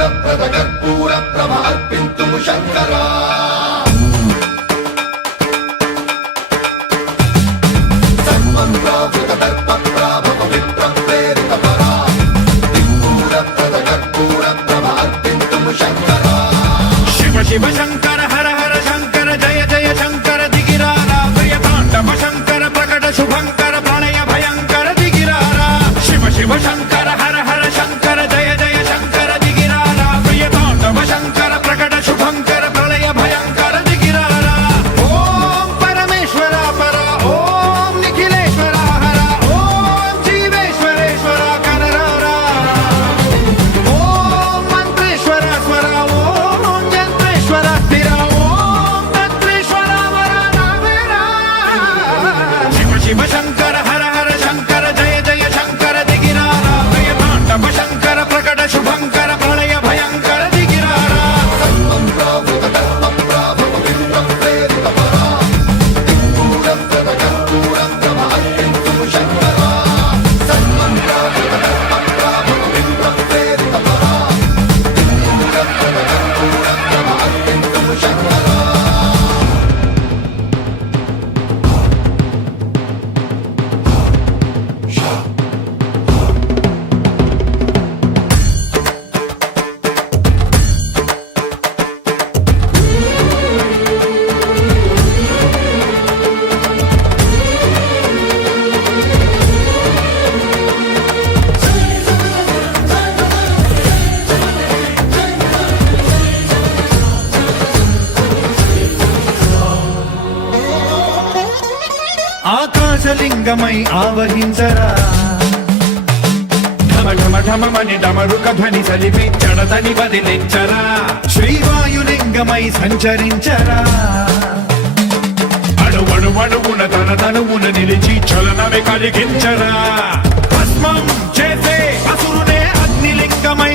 కర్పూర కర్పూర ప్రభ అర్పింతుము శంకరా సర్వప్రావృత దర్ప ప్రాభవ విప్ర ప్రేరిత పరా కర్పూర కర్పూర ప్రభ అర్పింతుము శంకరా శివ శివ శంకర హర హర శంకర జయ జయ శంకర దిగిరారా ప్రియ తాండవ శంకర ప్రకట శుభంకర ప్రళయ భయంకర దిగిరారా శివ శివ శంకర హర హర శంకర జయ జయ శంకర దిగిరారా ప్రియ తాండవ శంకర ప్రకట శుభంకర ప్రళయ భయంకర దిగిరారా ఓం పరమేశ్వర పర ఓం నిఖిలేశ్వర హర ఓం జీవేశ్వరేశ్వర కరరారా ఓం మంత్రేశ్వర స్వర ఓం జంత్రేశ్వర స్థిర ఓం తంత్రేశ్వర వర నావేరా శివ శివ శంకర హర హర శంకర జయ జయ శంకర దిగిరారా ప్రియ తాండవ శంకర ప్రకట శుభంకర ప్రళయ భయంకర దిగిరారా సర్వప్రావృత దర్ప ప్రాభవ విప్ర ప్రేరిత పరా కర్పూర కర్పూర ప్రభ అర్పింతుము శంకరా సర్వప్రావృత దర్ప ప్రాభవ విప్ర ప్రేరిత పరా కర్పూర కర్పూర ప్రభ అర్పింతుము శంకరా ఆకాశలింగమై ఆవహించరా ఢమ ఢమ ఢమమని డమరుక ధ్వని సలిపి జడదని వదిలించరా శ్రీవాయులింగమై సంచరించరా అణువణువున తన తనువున నిలిచి చలనమే కలిగించరా భస్మం చేసే అసురునే అగ్నిలింగమై